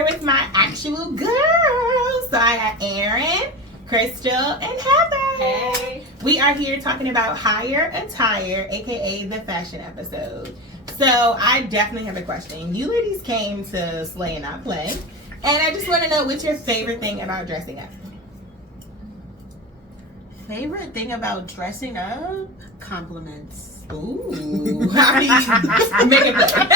here with my actual girls. So I got Erin, Crystal, and Heather. Hey. We are here talking about Attire, aka the fashion episode. So I definitely have a question. You ladies came to slay and not play. And I just want to know, what's your favorite thing about dressing up? Favorite thing about dressing up? Compliments. Ooh. How do you make it play?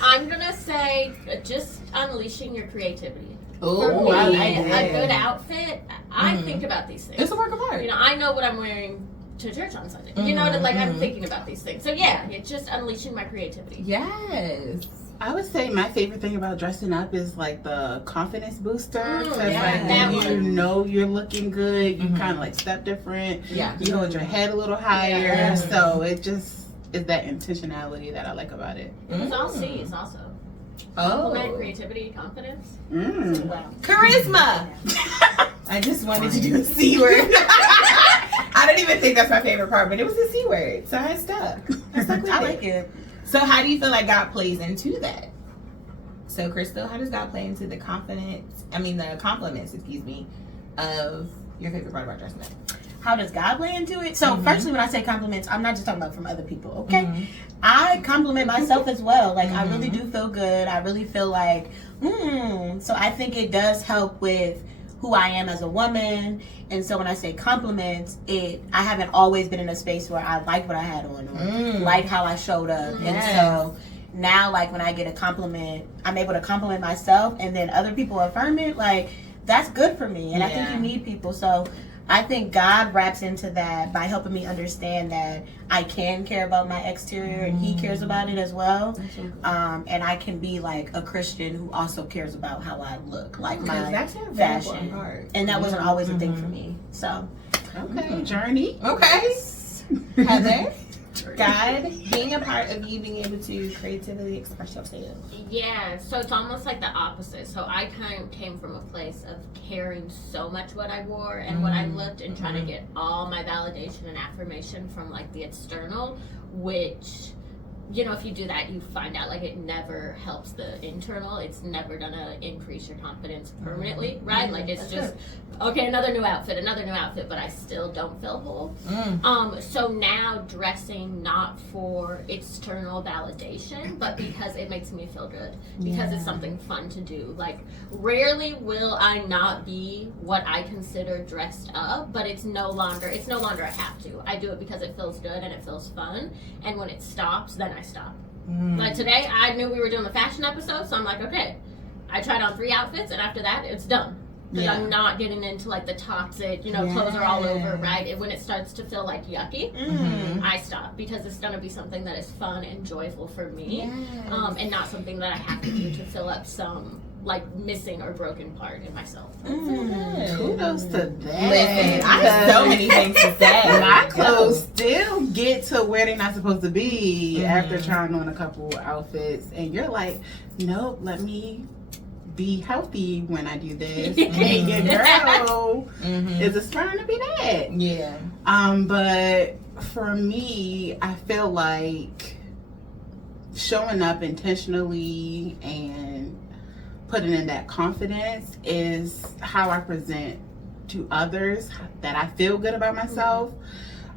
I'm going to say just unleashing your creativity. Ooh, For me, I like a good it. outfit, I think about these things. It's a work of art. You know, I know what I'm wearing to church on Sunday. You know, like I'm thinking about these things. So yeah, it's just unleashing my creativity. Yes. I would say my favorite thing about dressing up is like the confidence booster. Cause yeah, like that when you one. know you're looking good, you kind of like step different. Yeah. You hold your head a little higher. Yeah. So it just is that intentionality that I like about it. It's all C's also. Oh. Compliment, creativity, confidence. Wow. Charisma. I just wanted to do a C word. I don't even think that's my favorite part, but it was a C word, so I stuck. I stuck with I it. like it. So how do you feel like God plays into that? So Crystal, how does God play into the compliments, excuse me, of your favorite part about dressing up? How does God play into it? So, firstly, when I say compliments, I'm not just talking about from other people, okay? I compliment myself as well. Like, I really do feel good. I really feel like, So I think it does help with who I am as a woman. And so when I say compliments, I haven't always been in a space where I like what I had on or like how I showed up. Yes. And so now, like, when I get a compliment, I'm able to compliment myself, and then other people affirm it. Like, that's good for me. And I think you need people. So I think God wraps into that by helping me understand that I can care about my exterior and He cares about it as well. And I can be like a Christian who also cares about how I look, like my That's a very fashion. important part. And that wasn't always a thing for me. So Okay, journey. Okay. Heather, God being a part of you being able to creatively express yourself. Yeah, so it's almost like the opposite. So I kind of came from a place of caring so much what I wore and what I looked and trying to get all my validation and affirmation from like the external, which, you know, if you do that, you find out like it never helps the internal. It's never gonna increase your confidence permanently, right? Like it's just, okay, another new outfit, but I still don't feel whole. So now dressing not for external validation, but because it makes me feel good, because it's something fun to do. Like rarely will I not be what I consider dressed up, but it's no longer a have to. I do it because it feels good and it feels fun, and when it stops, then I stop. Like today, I knew we were doing the fashion episode, so I'm like, okay, I tried on 3 outfits, and after that, it's done. Because I'm not getting into like the toxic, clothes are all over, right? When it starts to feel like yucky, I stop, because it's gonna be something that is fun and joyful for me, and not something that I have to do to fill up some like missing or broken part in myself. Kudos to that. Listen, I have so many things to say. My clothes still get to where they're not supposed to be after trying on a couple outfits, and you're like, nope, let me be healthy when I do this. And your girl is aspiring to be that. Yeah. But for me, I feel like showing up intentionally and putting in that confidence is how I present to others, that I feel good about myself,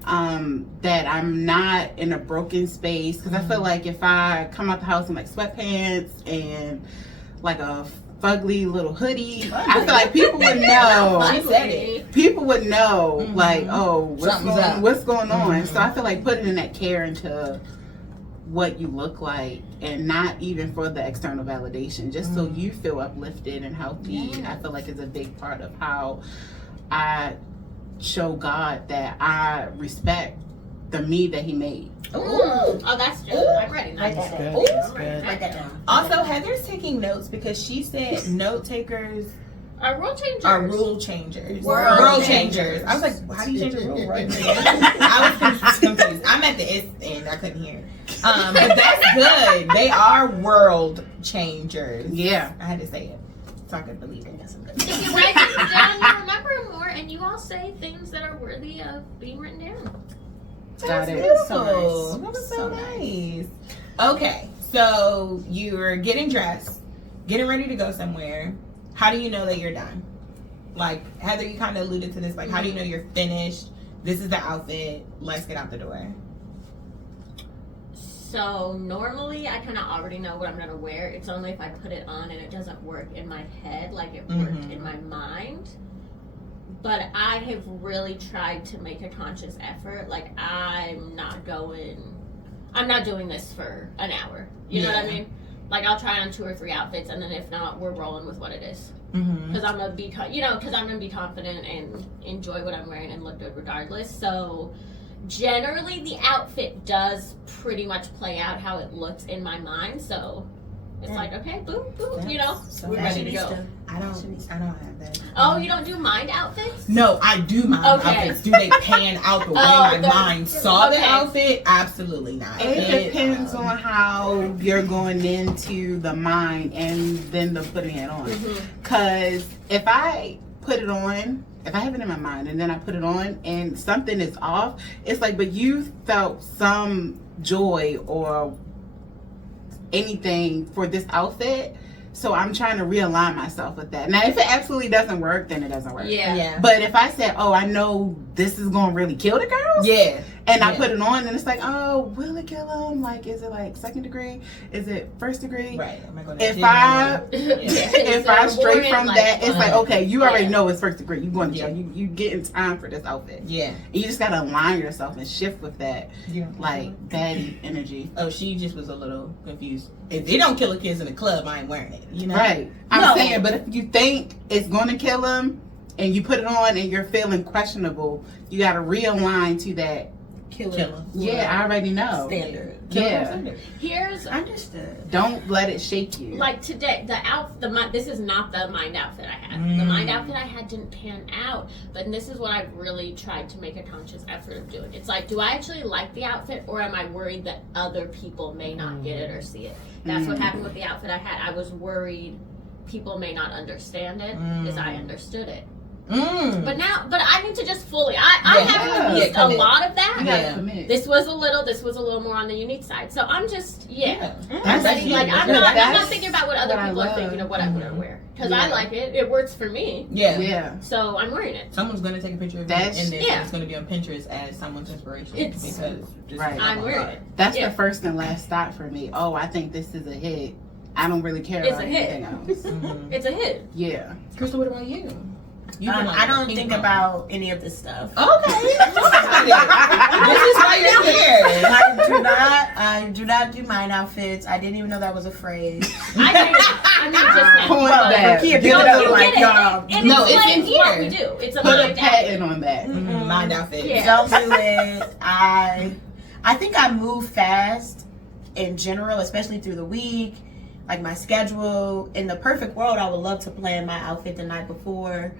that I'm not in a broken space. Because I feel like if I come out the house in like sweatpants and like a fugly little hoodie, I feel like people would know. She said it. People would know, like, oh, what's going on? Mm-hmm. So I feel like putting in that care into what you look like, and not even for the external validation, just so you feel uplifted and healthy. I feel like it's a big part of how I show God that I respect the me that He made. Ooh. Oh, that's good. I'm ready. Write that down. Write that down. Also, Heather's taking notes because she said note takers Are rule changers. are rule changers. World changers. I was like, how do you change a rule? Right? I was confused. I'm at the end. I couldn't hear. But that's good. They are world changers. Yeah. I had to say it so I could believe it. If you write things down, you remember more, and you all say things that are worthy of being written down. That's Got it. beautiful. So nice. That was so So nice. Okay, so you're getting dressed. getting ready to go somewhere, how do you know that you're done? Like, Heather, you kind of alluded to this. Like, how do you know you're finished? This is the outfit. Let's get out the door. So normally I kind of already know what I'm gonna wear. It's only if I put it on and it doesn't work in my head like it worked in my mind. But I have really tried to make a conscious effort. Like, I'm not doing this for an hour. You know what I mean? Like, I'll try on 2 or 3 outfits, and then if not, we're rolling with what it is. Because I'm gonna be, because I'm gonna be confident and enjoy what I'm wearing and look good regardless. So generally, the outfit does pretty much play out how it looks in my mind. So it's like, okay, boom, boom, So we're ready to go. I don't have that. Oh, you don't do mind outfits? No, I do mind outfits. Do they pan out the way my mind saw the outfit? Absolutely not. It depends on how you're going into the mind and then the putting it on. Because if I put it on, if I have it in my mind and then I put it on and something is off, it's like, but you felt some joy or anything for this outfit, so I'm trying to realign myself with that. Now, if it absolutely doesn't work, then it doesn't work. Yeah. But if I said, oh, I know this is going to really kill the girls. Yeah. And I put it on, and it's like, oh, will it kill them? Like, is it like 2nd degree? Is it 1st degree? Right. Am I going If I stray from that, it's like, okay, you already know it's 1st degree. You going to jail. You get in time for this outfit. Yeah. You just gotta align yourself and shift with that, like baddie energy. Oh, she just was a little confused. If they don't kill the kids in the club, I ain't wearing it. You know. Right. I'm saying, but if you think it's gonna kill them, and you put it on and you're feeling questionable, you gotta realign to that. Killer. Yeah, I already know. Standard. Here's understood. Don't let it shake you. Like today, this is not the mind outfit I had. The mind outfit I had didn't pan out, but this is what I've really tried to make a conscious effort of doing. It's like, do I actually like the outfit, or am I worried that other people may not get it or see it? That's what happened with the outfit I had. I was worried people may not understand it as I understood it. But I need to just fully. I haven't released a lot of that. You gotta commit. This was a little more on the unique side. So I'm just That's ready. Like, I'm not thinking about what other people are thinking of what I'm gonna wear, because I like it. It works for me. Yeah. So I'm wearing it. Someone's gonna take a picture of it in this, and it's gonna be on Pinterest as someone's inspiration. I'm wearing it. That's the first and last stop for me. Oh, I think this is a hit. I don't really care about anything else. It's a hit. Yeah. Crystal, what about you? I don't think about any of this stuff. Okay. This is why you're here. I do not do mind outfits. I didn't even know that was a phrase. I mean, just Point that. Give you it like y'all. No, it's in what here. we do. It's a Put a mind patent on that. Mind outfit. Yeah. Don't do it. I think I move fast in general, especially through the week. Like my schedule. In the perfect world, I would love to plan my outfit the night before,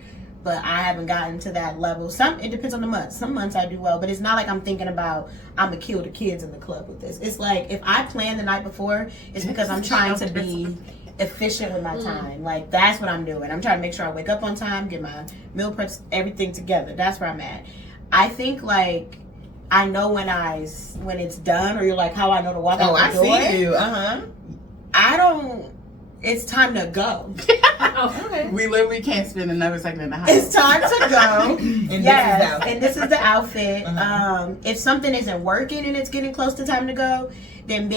but I haven't gotten to that level. It depends on the month. Some months I do well, but it's not like I'm thinking about I'm gonna kill the kids in the club with this. It's like if I plan the night before, it's because I'm trying to be efficient with my time. Like, that's what I'm doing. I'm trying to make sure I wake up on time, get my meal preps, everything together. That's where I'm at. I think like I know when it's done, or you're like, how I know to walk out the door. I see you. I don't. It's time to go. Okay. We literally can't spend another second in the house. It's time to go. And this is the outfit. If something isn't working and it's getting close to time to go, then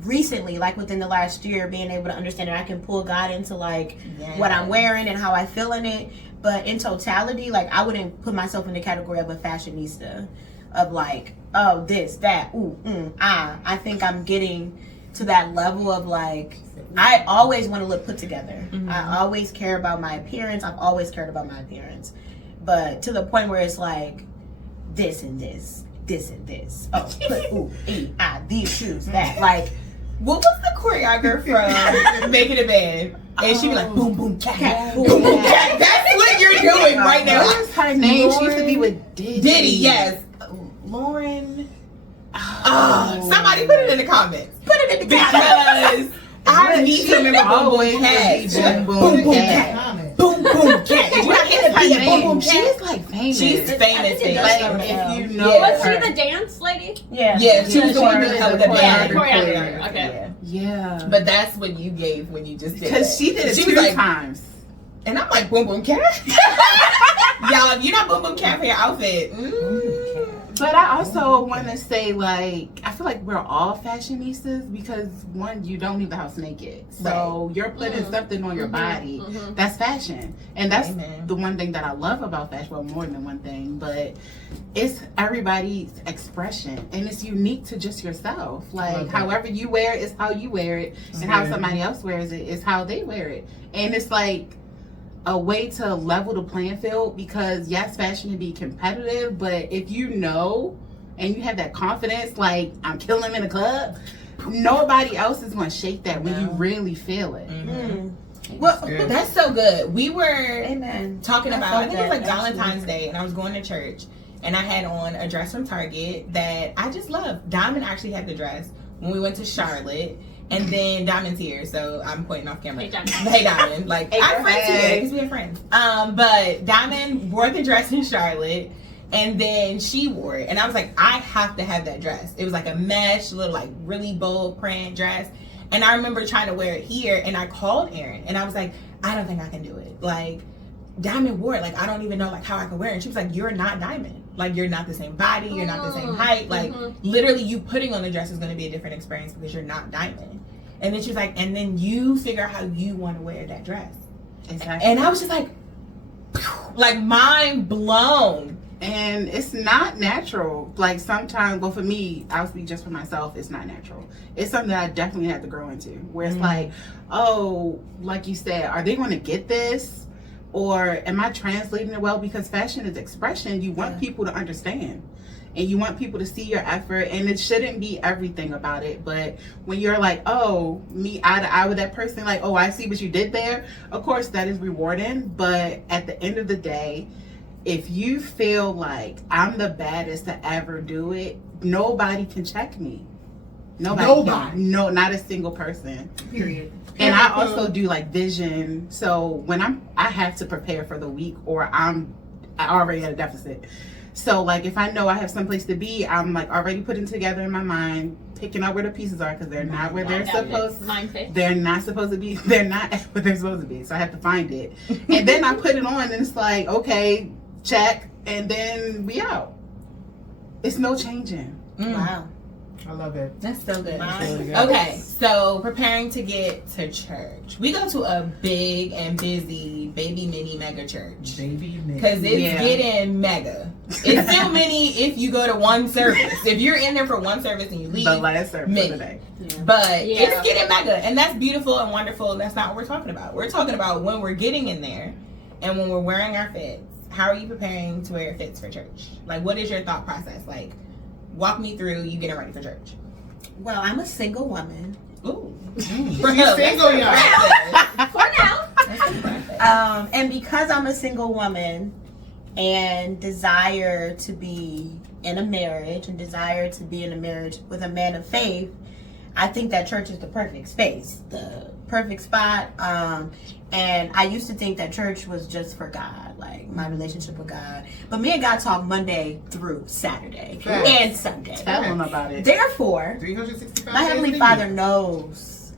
recently, like within the last year, being able to understand that I can pull God into like what I'm wearing and how I feel in it. But in totality, like I wouldn't put myself in the category of a fashionista, of like, oh, this, that, I think I'm getting to that level of like, I always want to look put together. I always care about my appearance. I've always cared about my appearance. But to the point where it's like, this and this, this and this. Oh, put, these shoes, that. Like, what was the choreographer from Making a Band? And she'd be like, boom, boom, cat, boom, boom, cat. That's what you're doing right now. What is her name? She used to be with Diddy. Yes. Lauren. Somebody put it in the comments. Put it in the comments. Because I need to remember boom, boom, cat. Boom, boom, cat. Boom, boom, cat. If you not hit the boom, boom, cat. She's like famous. She's famous. Like, if you know Was she the dance lady? Yeah. Yeah, she was the one who the held the band. choreographer. Okay. Yeah. But that's what you gave when you just did it. Because she did it She 2 was like- times. And I'm like, boom, boom, cat. Y'all, if you're not boom, boom, cat for your outfit. But I also want to say, like, I feel like we're all fashionistas because, one, you don't leave the house naked. So you're putting something on your body. That's fashion. And that's the one thing that I love about fashion. Well, more than one thing. But it's everybody's expression. And it's unique to just yourself. Like, however you wear it is how you wear it. And how somebody else wears it is how they wear it. And it's like a way to level the playing field because yes, fashion can be competitive, but if you know and you have that confidence, like I'm killing them in the club, nobody else is going to shake that when you really feel it. Well, that's so good. We were talking about, I think it was like Absolutely. Valentine's Day, and I was going to church, and I had on a dress from Target that I just love. Diamond actually had the dress when we went to Charlotte. And then Diamond's here, so I'm pointing off camera. Hey, Diamond. Hey, Diamond. Like, I'm friends here because we have friends. But Diamond wore the dress in Charlotte, and then she wore it. And I was like, I have to have that dress. It was like a mesh, little, like, really bold print dress. And I remember trying to wear it here, and I called Erin, and I was like, I don't think I can do it. Like, Diamond wore it. Like, I don't even know, like, how I can wear it. And she was like, you're not Diamond. Like, you're not the same body. You're not the same height. Like, literally, you putting on the dress is going to be a different experience because you're not Diamond. And then she was like, and then you figure out how you want to wear that dress. Exactly. And I was just like mind blown. And it's not natural. Like sometimes, well, for me, I'll speak just for myself, it's not natural. It's something that I definitely had to grow into. Where it's like, oh, like you said, are they going to get this? Or am I translating it well? Because fashion is expression. You want people to understand. And you want people to see your effort, and it shouldn't be everything about it. But when you're like, oh, me eye to eye with that person, like, oh, I see what you did there. Of course, that is rewarding. But at the end of the day, if you feel like I'm the baddest to ever do it, nobody can check me. Nobody. Can. No, not a single person. Period. And I also do like vision. So when I have to prepare for the week, or I already at a deficit. So, like, if I know I have someplace to be, I'm, like, already putting together in my mind, picking out where the pieces are, because they're not where they're supposed to. They're not supposed to be. They're not where they're supposed to be. So I have to find it. And then I put it on, and it's like, okay, check, and then we out. It's no changing. Wow. I love it. That's so good. That's really good. Okay, so preparing to get to church. We go to a big and busy baby mini mega church. Baby mini. Because it's getting mega. It's still mini if you go to one service. If you're in there for one service and you leave, The last service mini. of the day. But it's getting mega. And that's beautiful and wonderful. That's not what we're talking about. We're talking about when we're getting in there and when we're wearing our fits. How are you preparing to wear your fits for church? Like, what is your thought process? Like, walk me through you getting ready for church. Well, I'm a single woman. Ooh. She's single, y'all. For now. And because I'm a single woman and desire to be in a marriage and desire to be in a marriage with a man of faith, I think that church is the perfect space, the perfect spot. And I used to think that church was just for God, like my relationship with God. But me and God talk Monday through Saturday and Sunday. Tell them about it. Therefore, 365 my days Heavenly a Father year. knows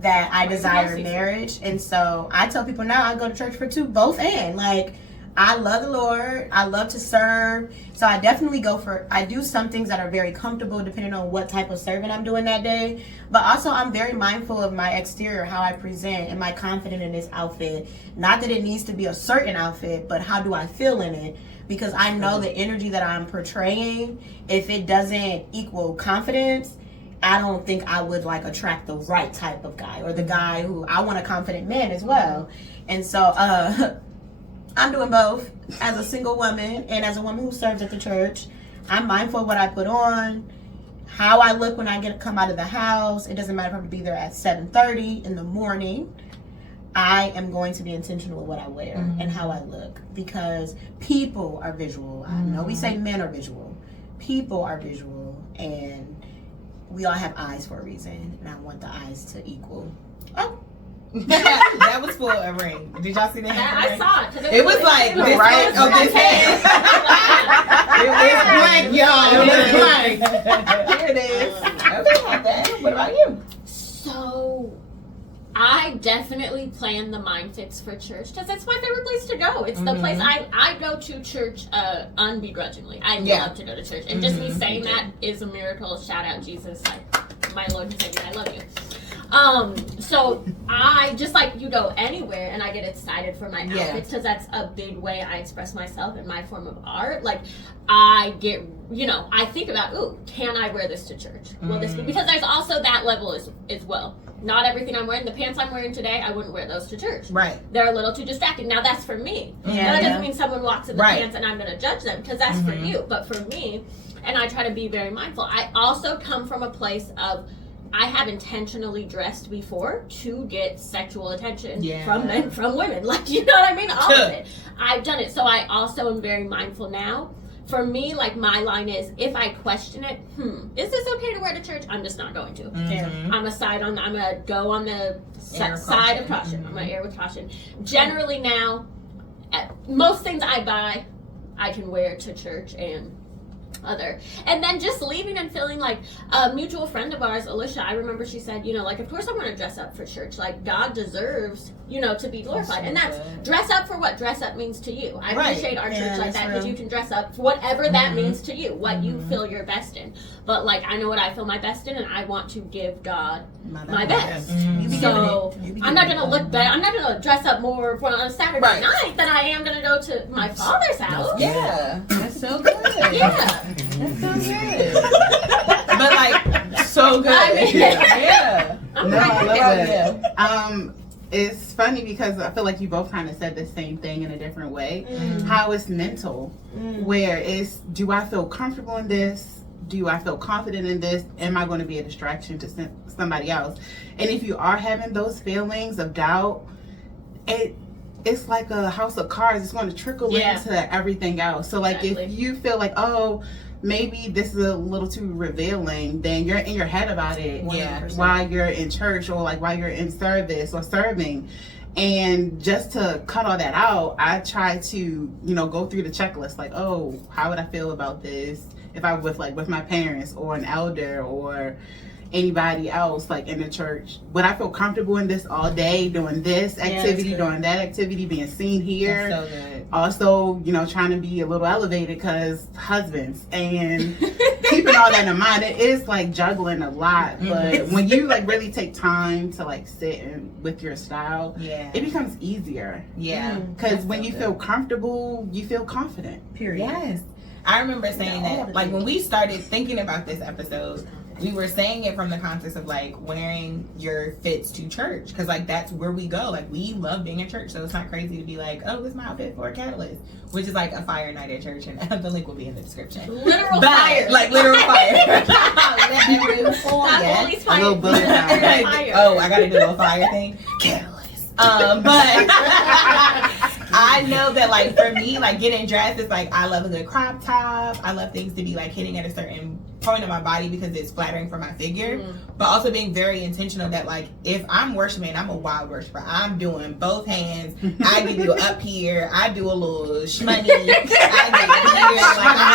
that I desire marriage. And so I tell people now I go to church for both and. Like, I love the Lord. I love to serve. So I definitely I do some things that are very comfortable depending on what type of serving I'm doing that day. But also I'm very mindful of my exterior, how I present. Am I confident in this outfit? Not that it needs to be a certain outfit, but how do I feel in it? Because I know the energy that I'm portraying, if it doesn't equal confidence, I don't think I would like attract the right type of guy or the guy who I want a confident man as well. And so, I'm doing both as a single woman and as a woman who serves at the church. I'm mindful of what I put on, how I look when I come out of the house. It doesn't matter if I have to be there at 7:30 in the morning. I am going to be intentional with what I wear and how I look, because people are visual. I know we say men are visual. People are visual, and we all have eyes for a reason, and I want the eyes to equal. Oh. That was for a ring. Did y'all see that? I saw it. 'Cause It was like this right? hand, this hand. It's black, y'all. It's black. Here it is. Okay, like that. What about you? So I definitely plan the mind fits for church because it's my favorite place to go. It's the place I go to church unbegrudgingly. I love to go to church. And just me saying that is a miracle. Shout out Jesus, like my Lord and Savior, I love you. So I just like you go anywhere and I get excited for my outfits because that's a big way I express myself in my form of art. Like I get, I think about, ooh, can I wear this to church? Will this be, because there's also that level as well. Not everything I'm wearing, the pants I'm wearing today, I wouldn't wear those to church. Right. They're a little too distracting. Now that's for me. That doesn't mean someone walks in the pants and I'm going to judge them because that's for you. But for me, and I try to be very mindful. I also come from a place of, I have intentionally dressed before to get sexual attention from men, from women. Like, you know what I mean? All of it. I've done it. So I also am very mindful now. For me, like, my line is, if I question it, is this okay to wear to church? I'm just not going to. I'm going to go on the side of caution. I'm going to err with caution. Generally now, most things I buy, I can wear to church and and then just leaving and feeling like a mutual friend of ours, Alicia, I remember she said, like, of course I want to dress up for church. Like, God deserves, to be glorified. And that's dress up for what dress up means to you. I appreciate our church like that because you can dress up for whatever that means to you, what you feel your best in. But, like, I know what I feel my best in, and I want to give God my best. So I'm not going to look better. I'm not going to dress up more on a Saturday night than I am going to go to my father's house. Yeah, that's so good. Yeah. That's so good. But like, so good. I mean, No, I love it. It's funny because I feel like you both kind of said the same thing in a different way. How it's mental, where it's, do I feel comfortable in this? Do I feel confident in this? Am I going to be a distraction to somebody else? And if you are having those feelings of doubt, it's like a house of cards. It's going to trickle into everything else. So like if you feel like, oh, maybe this is a little too revealing, then you're in your head about it while you're in church or like while you're in service or serving. And just to cut all that out, I try to, go through the checklist like, oh, how would I feel about this if I was with my parents or an elder or anybody else like in the church? Would I feel comfortable in this all day, doing this activity, doing that activity, being seen here? That's so good. Also, trying to be a little elevated because husbands and keeping all that in mind. It is like juggling a lot, but when you like really take time to like sit with your style, it becomes easier. Because when you feel comfortable, you feel confident. Period. Yes. I remember saying that, like, when we started thinking about this episode, we were saying it from the context of like wearing your fits to church, because like that's where we go. Like, we love being at church, so it's not crazy to be like, oh, this is my outfit for a Catalyst, which is like a fire night at church, and the link will be in the description. Literal fire. Like literal fire. Fire. A little bullet Fire. Oh, I gotta do a little fire thing. Catalyst. But I know that like for me, like getting dressed is like, I love a good crop top. I love things to be like hitting at a certain point of my body because it's flattering for my figure. But also being very intentional that like if I'm worshiping, I'm a wild worshiper. I'm doing both hands. I give you up here. I do a little shmoney. I get here.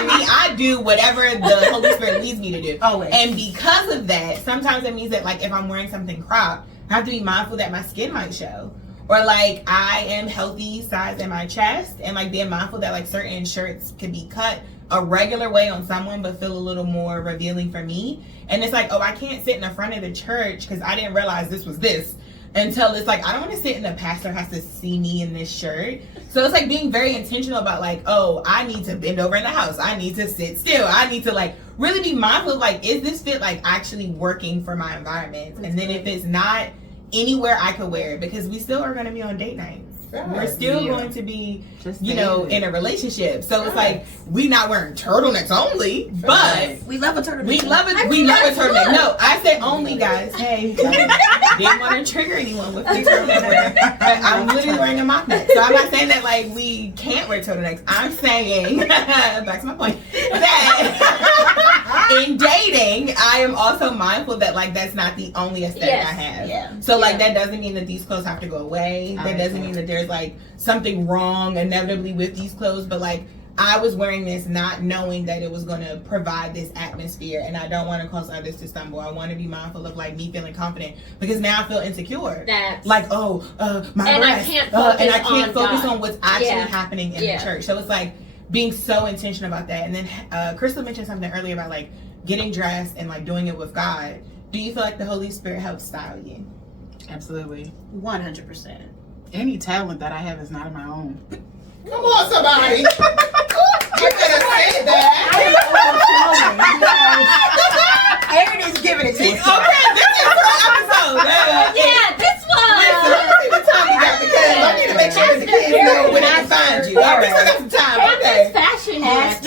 Like I do whatever the Holy Spirit leads me to do. Always. And because of that, sometimes it means that like if I'm wearing something cropped, I have to be mindful that my skin might show. Or like I am healthy size in my chest, and like being mindful that like certain shirts can be cut a regular way on someone but feel a little more revealing for me. And it's like, oh, I can't sit in the front of the church because I didn't realize this was this until it's like, I don't want to sit and the pastor has to see me in this shirt. So it's like being very intentional about like, oh, I need to bend over in the house. I need to sit still. I need to like really be mindful of like, is this fit like actually working for my environment? And then if it's not, anywhere I could wear it, because we still are going to be on date nights. We're still going to be, in a relationship. So it's like, we not wearing turtlenecks only, but we love a turtleneck. We love it. We love a turtleneck. No, I said only, guys. Hey, didn't want to trigger anyone with the turtleneck. I'm literally wearing a mock neck. So I'm not saying that like we can't wear turtlenecks. I'm saying, back to my point, that in dating, I am also mindful that like that's not the only aesthetic I have. Yeah. So like that doesn't mean that these clothes have to go away. That doesn't mean that there's like something wrong inevitably with these clothes, but like I was wearing this not knowing that it was going to provide this atmosphere, and I don't want to cause others to stumble. I want to be mindful of like me feeling confident, because now I feel insecure. That's Like, my and breast, I can't focus on what's actually happening in the church. So it's like being so intentional about that. And then Crystal mentioned something earlier about like getting dressed and like doing it with God. Do you feel like the Holy Spirit helps style you? Absolutely. 100%. Any talent that I have is not of my own. Come on, somebody. You better say that. Erin is giving it to us. Okay, this is her episode. this one. Listen, let me see the time you got, because I need to make sure the kids know when they can find you. We still got some time. Okay. Fashion. Yes.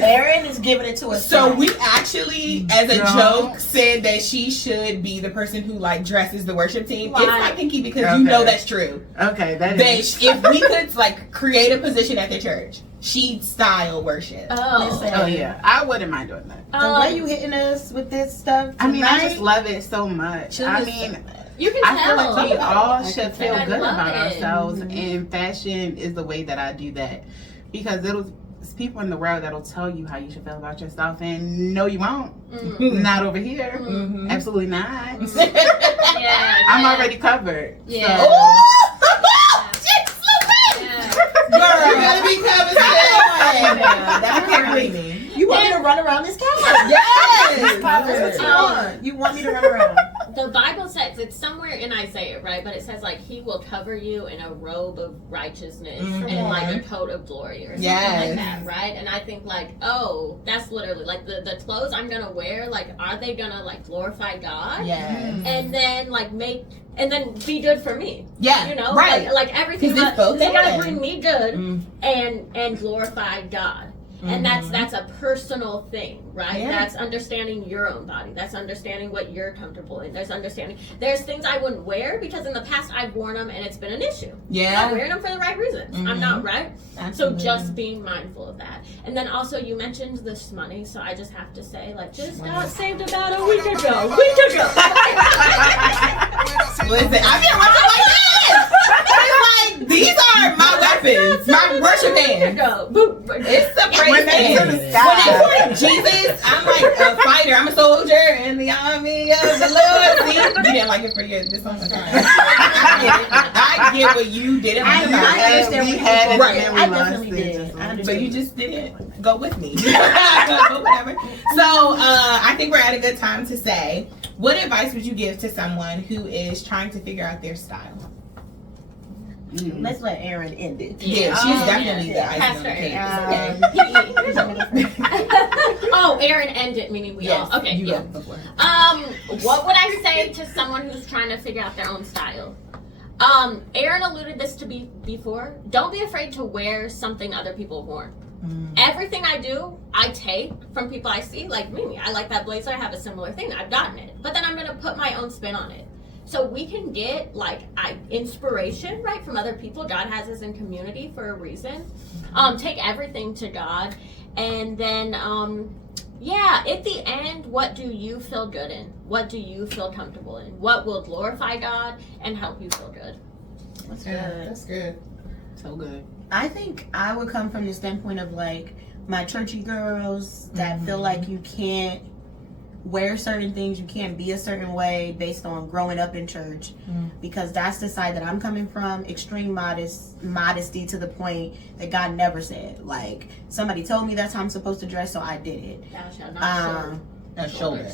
Erin is giving it to us. So we actually, as a joke, said that she should be the person who like dresses the worship team. Why? It's not Pinky, because you know that's true. Okay, that is. If we could like create a position at the church, she'd style worship. Oh yeah, I wouldn't mind doing that. The way you hitting us with this stuff tonight, I mean, I just love it so much. I mean, you can I feel tell. like we all should feel I good love about it. ourselves, and fashion is the way that I do that, because it's people in the world that'll tell you how you should feel about yourself, and no, you won't. Not over here. Mm-hmm. Absolutely not. Yeah, I'm already covered. Yeah. So. Girl, you gotta be covered. That's crazy. you want me to run around this couch? Yes. That's what you want. You want me to run around? The Bible says, it's somewhere in Isaiah, right? But it says like he will cover you in a robe of righteousness and like a coat of glory or something like that, right? And I think like, oh, that's literally like the clothes I'm gonna wear, like are they gonna like glorify God? Yes. And then like and then be good for me. Yeah. You know? Right. Like everything Because it's both they gotta ways. bring me good and glorify God. And that's a personal thing, right? Yeah. That's understanding your own body. That's understanding what you're comfortable in. There's things I wouldn't wear because in the past I've worn them and it's been an issue. Yeah. I'm wearing them for the right reasons. I'm not, right? Absolutely. So just being mindful of that. And then also you mentioned this money, so I just have to say, like, just got saved about a week ago. Listen, I've been running like this. It's like, these are my weapons, my worship hands. It's the praise When they hands. to the When sky. they pour Jesus, I'm like a fighter. I'm a soldier in the army of the Lord. See, you didn't like it for this song. I get what you didn't like about it. I understand We what had it, you're Right. saying. and we I lost definitely it, did. just I like- understand. But you just didn't go with me. Whatever. So I think we're at a good time to say, what advice would you give to someone who is trying to figure out their style? Let's let Erin end it. Yeah, she's definitely the icing on the Pastor cake. It's okay. Oh, Erin ended, meaning we Yes, all. Okay, you yeah. go before. What would I say to someone who's trying to figure out their own style? Erin alluded this to before. Don't be afraid to wear something other people have worn. Everything I do, I take from people I see. Like Mimi, I like that blazer. I have a similar thing. I've gotten it, but then I'm gonna put my own spin on it. So we can get like inspiration, right, from other people. God has us in community for a reason. Take everything to God, and then at the end, what do you feel good in? What do you feel comfortable in? What will glorify God and help you feel good? That's Yeah, good. that's good. So good. I think I would come from the standpoint of like my churchy girls that feel like you can't wear certain things, you can't be a certain way based on growing up in church, because that's the side that I'm coming from. Extreme modesty to the point that God never said. Like somebody told me that's how I'm supposed to dress, so I did it. Thou shalt not show A shoulder.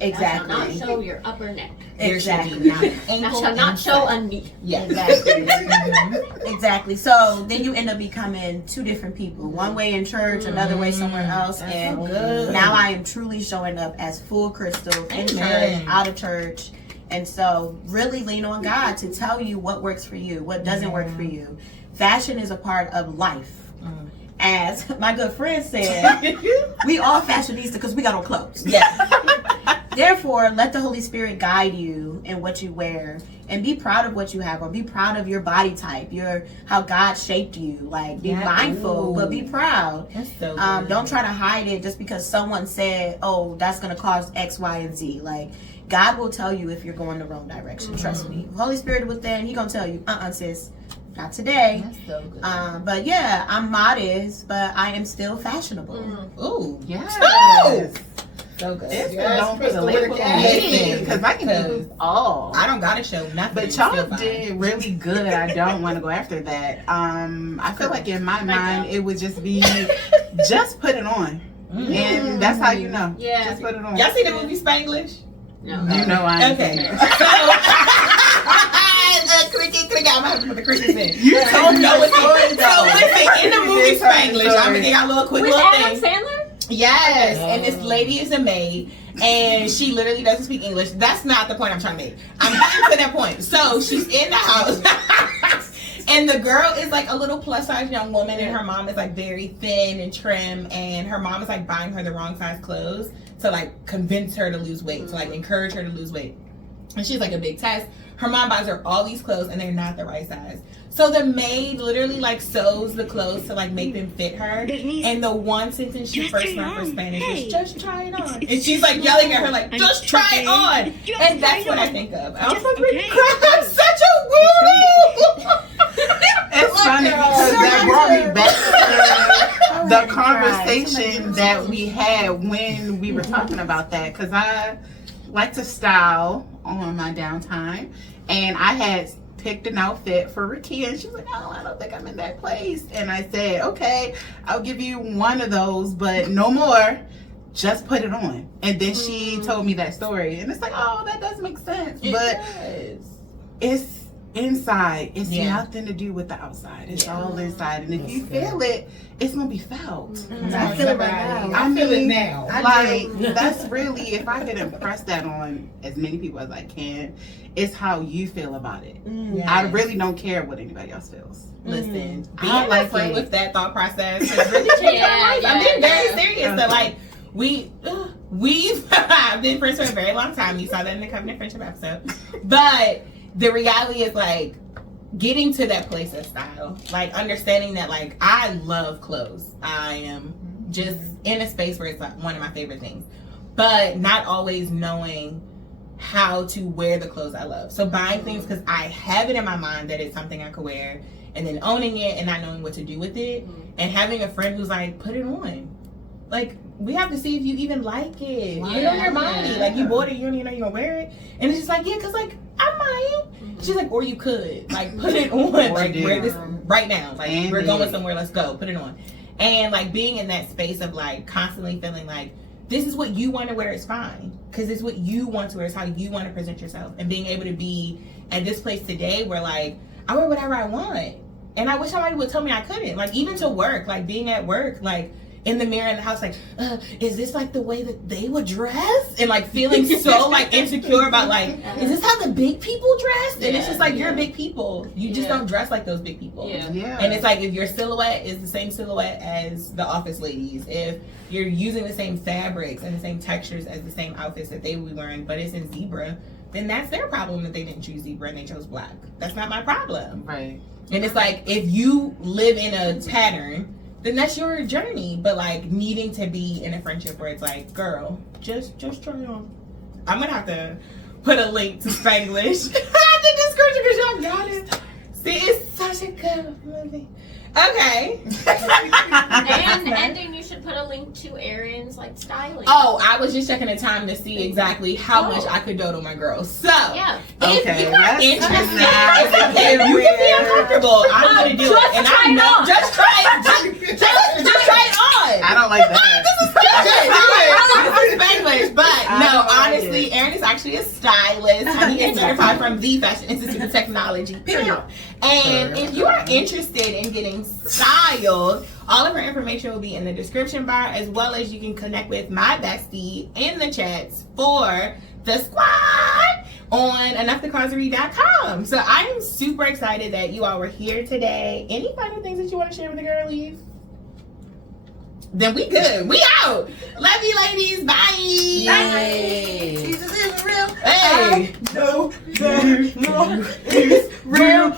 Exactly. Thou shalt not show your upper neck. Exactly. Thou shalt not show a knee. Yes. Exactly. Exactly. So then you end up becoming two different people. One way in church, another way somewhere else. That's And so good. now I am truly showing up as full Crystal in Amen. church, out of church. And so really lean on God to tell you what works for you, what doesn't work for you. Fashion is a part of life. As my good friend said, we all fashionista because we got on clothes. Yeah. Therefore, let the Holy Spirit guide you in what you wear, and be proud of what you have, or be proud of your body type, how God shaped you. Like, be mindful, but be proud. That's so good. Don't try to hide it just because someone said, "Oh, that's going to cause X, Y, and Z." Like, God will tell you if you're going the wrong direction. Trust me. Holy Spirit was there, and He gonna tell you, "Sis, Not today. That's so good. But yeah, I'm modest, but I am still fashionable. Ooh. Yes. So good. It's Yes, don't put a Crystal with label a on K. it because I can do all. I don't gotta show nothing. But It's still y'all fine. did really good. I don't want to go after that. I feel like in my mind it would just be just put it on. And that's how you know. Yeah. Just put it on. Y'all see the movie Spanglish? No. You know I ain't Okay. seen it. Cricket. I'm gonna have to put the crickets in. You told me No, the it's story so though. listen, in the movie You told me the Spanglish, I'm story. gonna get a little quick With little Adam thing. Sandler? Yes, and this lady is a maid, and she literally doesn't speak English. That's not the point I'm trying to make. I'm getting to that point. So she's in the house, and the girl is like a little plus size young woman, and her mom is like very thin and trim, and her mom is like buying her the wrong size clothes to like convince her to lose weight, to like encourage her to lose weight. And she's like a big test. Her mom buys her all these clothes, and they're not the right size. So the maid literally like sews the clothes to like make them fit her. And the one sentence she first learned for Spanish was just try it on. And she's like yelling at her like, just try it on. And that's what I think of. I was like, I'm such a woo! It's funny because that brought me back to the conversation that we had when we were talking about that. Because I like to style on my downtime, and I had picked an outfit for Rakia, and she was like, "Oh, I don't think I'm in that place." And I said, "Okay, I'll give you one of those, but no more. Just put it on." And then she told me that story, and it's like, "Oh, that does make sense." But it's inside. It's nothing to do with the outside. It's all inside, and if you feel it, it's gonna be felt. I feel it right now. I feel it now. Like that's really, if I could impress that on as many people as I can, it's how you feel about it. I really don't care what anybody else feels. Listen, I being like a friend it. with that thought process has really changed my life. I'm being very serious. That like we've been friends for a very long time. You saw that in the Covenant Friendship episode. But the reality is like getting to that place of style, like understanding that like I love clothes. I am just in a space where it's like one of my favorite things, but not always knowing how to wear the clothes I love. So buying things because I have it in my mind that it's something I could wear, and then owning it and not knowing what to do with it, and having a friend who's like, put it on. Like, we have to see if you even like it. Put it on your body. Like, you bought it, you don't even know you're gonna wear it. And it's just like, yeah, because like I might. She's like, or you could. Like, put it on. Like, wear this right now. Like, And we're going somewhere, let's go. Put it on. And like being in that space of like constantly feeling like this is what you want to wear, is fine. Because it's what you want to wear, it's how you want to present yourself. And being able to be at this place today where like I wear whatever I want. And I wish somebody would tell me I couldn't. Like, even to work, like being at work, like in the mirror in the house, like, is this like the way that they would dress? And like feeling so like insecure about like, is this how the big people dress? And it's just like, you're big people. You just don't dress like those big people. And it's like, if your silhouette is the same silhouette as the office ladies, if you're using the same fabrics and the same textures as the same outfits that they would be wearing, but it's in zebra, then that's their problem that they didn't choose zebra and they chose black. That's not my problem. Right. And it's like, if you live in a pattern, then that's your journey. But like needing to be in a friendship where it's like, girl, just try on. I'm gonna have to put a link to Spanglish in the description because y'all got it. See, it's such a good movie. Okay. and then you should put a link to Erin's like styling. Oh, I was just checking the time to see exactly how much I could dote on my girls. So, if Okay, you are that's interested, now it's okay. You can be uncomfortable. I'm gonna do it, and I know. Just try it. Just try it on. I don't like that. This is good. This is Spanglish, but I no, don't like honestly, it. Erin is actually a stylist. He is certified from the Fashion Institute of Technology. Period. And if you are interested in getting styled, all of our information will be in the description bar, as well as you can connect with my bestie in the chats for the Squaaddd on Enough.ThePodcast.com. So I am super excited that you all were here today. Any final things that you want to share with the girlies? Then we good. We out. Love you, ladies. Bye. Jesus is real. Hey. No, it's real.